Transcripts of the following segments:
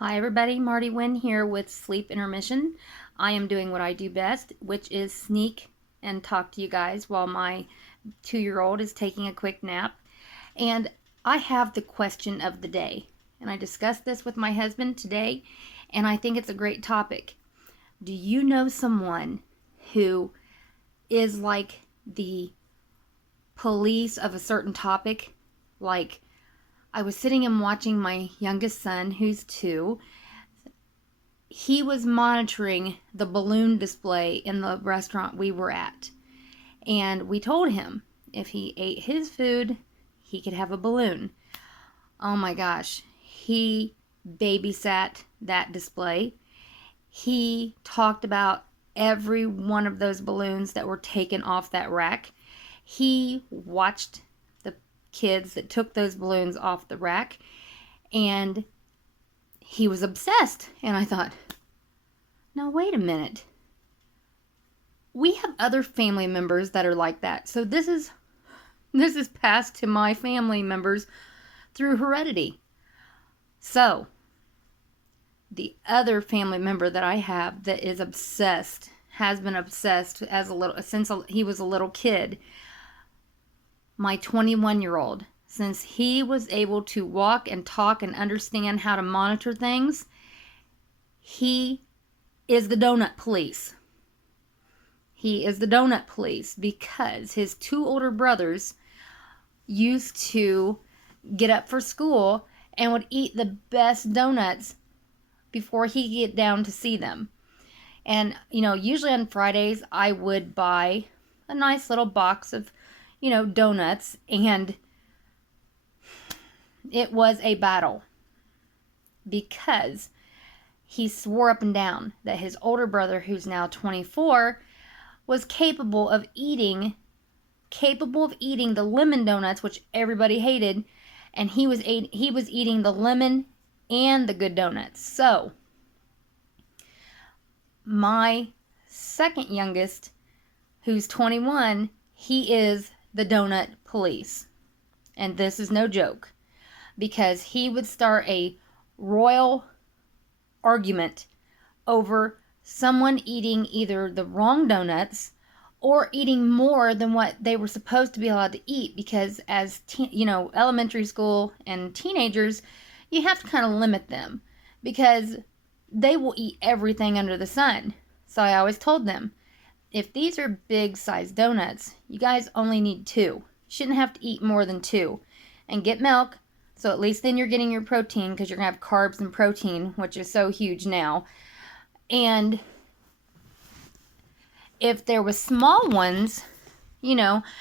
Hi everybody, Marty Wynn here with Sleep Intermission. I am doing what I do best, which is sneak and talk to you guys while my 2-year-old is taking a quick nap. And I have the question of the day. And I discussed this with my husband today, and I think it's a great topic. Do you know someone who is like the police of a certain topic? Like, I was sitting and watching my youngest son, who's 2. He was monitoring the balloon display in the restaurant we were at. And we told him if he ate his food, he could have a balloon. Oh my gosh. He babysat that display. He talked about every one of those balloons that were taken off that rack. He watched the kids that took those balloons off the rack, and he was obsessed. And I thought, now wait a minute. We have other family members that are like that. So this is passed to my family members through heredity. So the other family member that I have that is obsessed, has been obsessed since he was a little kid, my 21-year-old, since he was able to walk and talk and understand how to monitor things, he is the donut police. He is the donut police because his 2 older brothers used to get up for school and would eat the best donuts before he could get down to see them. And, usually on Fridays I would buy a nice little box of, donuts, and it was a battle because he swore up and down that his older brother, who's now 24, was capable of eating the lemon donuts, which everybody hated, and he was eating the lemon and the good donuts. So my second youngest, who's 21, he is the donut police. And this is no joke, because he would start a royal argument over someone eating either the wrong donuts or eating more than what they were supposed to be allowed to eat, because as elementary school and teenagers, you have to kind of limit them because they will eat everything under the sun. So I always told them, if these are big size donuts, you guys only need 2. You shouldn't have to eat more than 2. And get milk, so at least then you're getting your protein, because you're going to have carbs and protein, which is so huge now. And if there was small ones,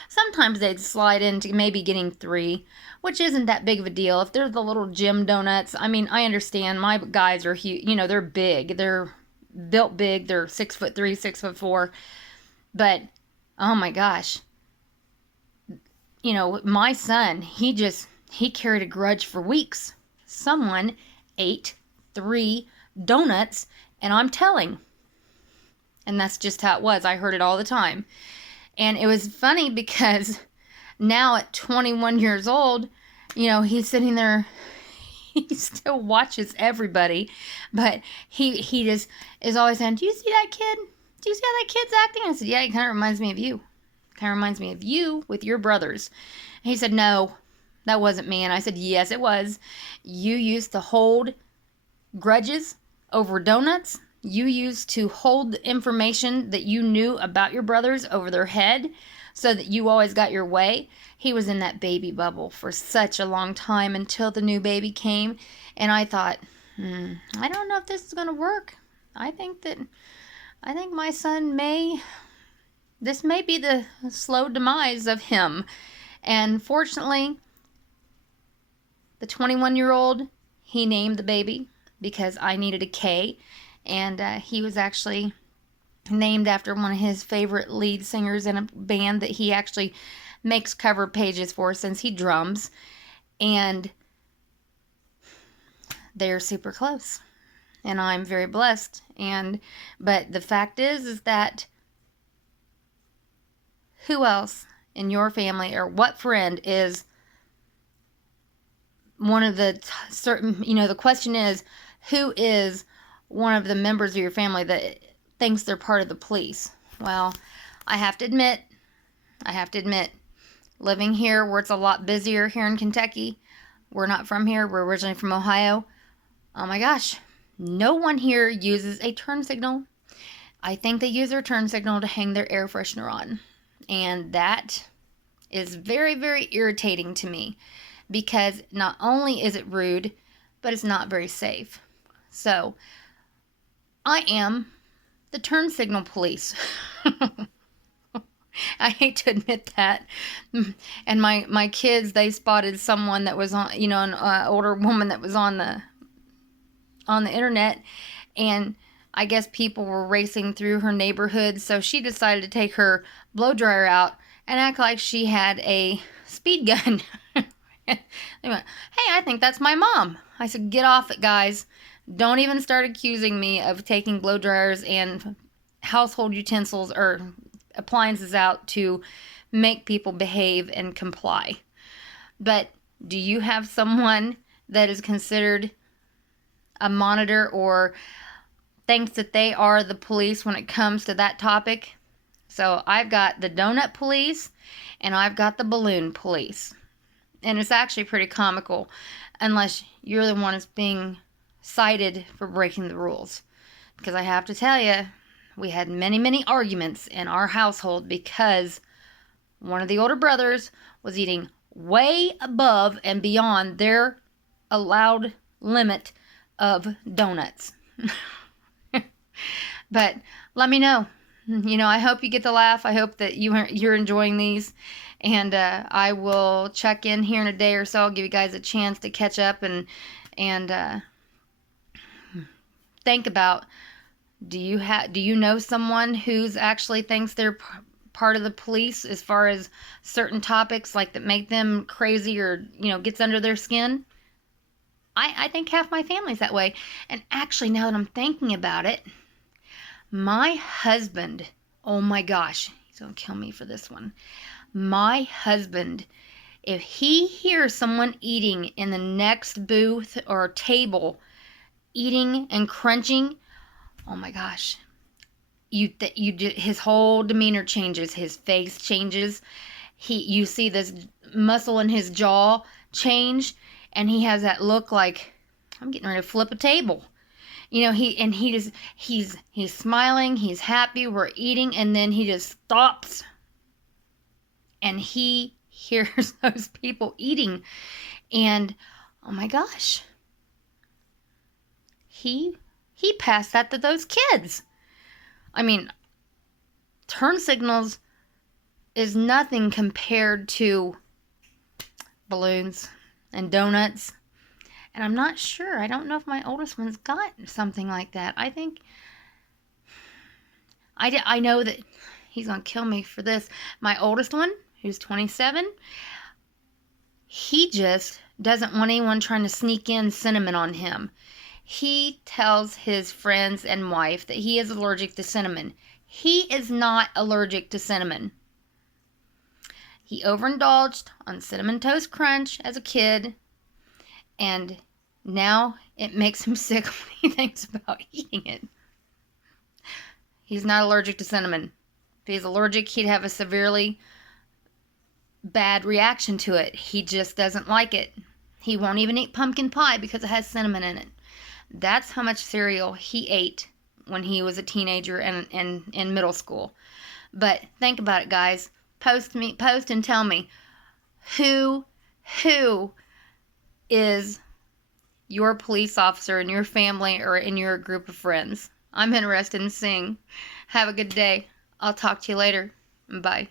sometimes they'd slide into maybe getting 3, which isn't that big of a deal. If they're the little gym donuts, I I understand. My guys are huge. They're big. They're built big. They're 6'3", 6'4". But, oh my gosh. My son, he carried a grudge for weeks. Someone ate 3 donuts, and I'm telling. And that's just how it was. I heard it all the time. And it was funny because now at 21 years old, he's sitting there, he still watches everybody, but he just is always saying, do you see that kid? Do you see how that kid's acting? I said, yeah, it kind of reminds me of you. Kind of reminds me of you with your brothers. And he said, no, that wasn't me. And I said, yes, it was. You used to hold grudges over donuts. You used to hold the information that you knew about your brothers over their head so that you always got your way. He was in that baby bubble for such a long time until the new baby came. And I thought, I don't know if this is going to work. I think my son this may be the slow demise of him. And fortunately, the 21-year-old, he named the baby because I needed a K. And he was actually named after one of his favorite lead singers in a band that he actually makes cover pages for since he drums. And they're super close. And I'm very blessed. But the fact is that who else in your family or what friend is one of the certain, the question is, who is one of the members of your family that thinks they're part of the police? Well, I have to admit, living here where it's a lot busier here in Kentucky, we're not from here, we're originally from Ohio. Oh my gosh, no one here uses a turn signal. I think they use their turn signal to hang their air freshener on. And that is very, very irritating to me, because not only is it rude, but it's not very safe. So, I am the turn signal police. I hate to admit that. And my kids, they spotted someone that was on, an older woman that was on the internet, and I guess people were racing through her neighborhood, so she decided to take her blow dryer out and act like she had a speed gun. They went, "Hey, I think that's my mom." I said, "Get off it, guys. Don't even start accusing me of taking blow dryers and household utensils or appliances out to make people behave and comply." But do you have someone that is considered a monitor or thinks that they are the police when it comes to that topic? So I've got the donut police and I've got the balloon police. And it's actually pretty comical, unless you're the one that's being cited for breaking the rules. Because I have to tell you, we had many, many arguments in our household because one of the older brothers was eating way above and beyond their allowed limit of donuts. But let me know. I hope you get the laugh. I hope that you're enjoying these. And I will check in here in a day or so. I'll give you guys a chance to catch up and think about, do you know someone who's actually thinks they're part of the police as far as certain topics like that make them crazy or gets under their skin? I think half my family's that way. And actually, now that I'm thinking about it, my husband, oh my gosh, he's gonna kill me for this one. My husband, if he hears someone eating in the next booth or table, eating and crunching, oh my gosh, his whole demeanor changes, his face changes. You see this muscle in his jaw change, and he has that look like, I'm getting ready to flip a table. He's smiling, he's happy, we're eating, and then he just stops. And he hears those people eating, and oh my gosh, he passed that to those kids. I mean, turn signals is nothing compared to balloons and donuts. And I'm not sure. I don't know if my oldest one's got something like that. I think I know that he's gonna kill me for this. My oldest one, who's 27, he just doesn't want anyone trying to sneak in cinnamon on him. He tells his friends and wife that he is allergic to cinnamon. He is not allergic to cinnamon. He overindulged on Cinnamon Toast Crunch as a kid, and now it makes him sick when he thinks about eating it. He's not allergic to cinnamon. If he's allergic, he'd have a severely bad reaction to it. He just doesn't like it. He won't even eat pumpkin pie because it has cinnamon in it. That's how much cereal he ate when he was a teenager and in middle school. But think about it, guys. Post and tell me who is your police officer in your family or in your group of friends. I'm interested in seeing. Have a good day. I'll talk to you later. Bye.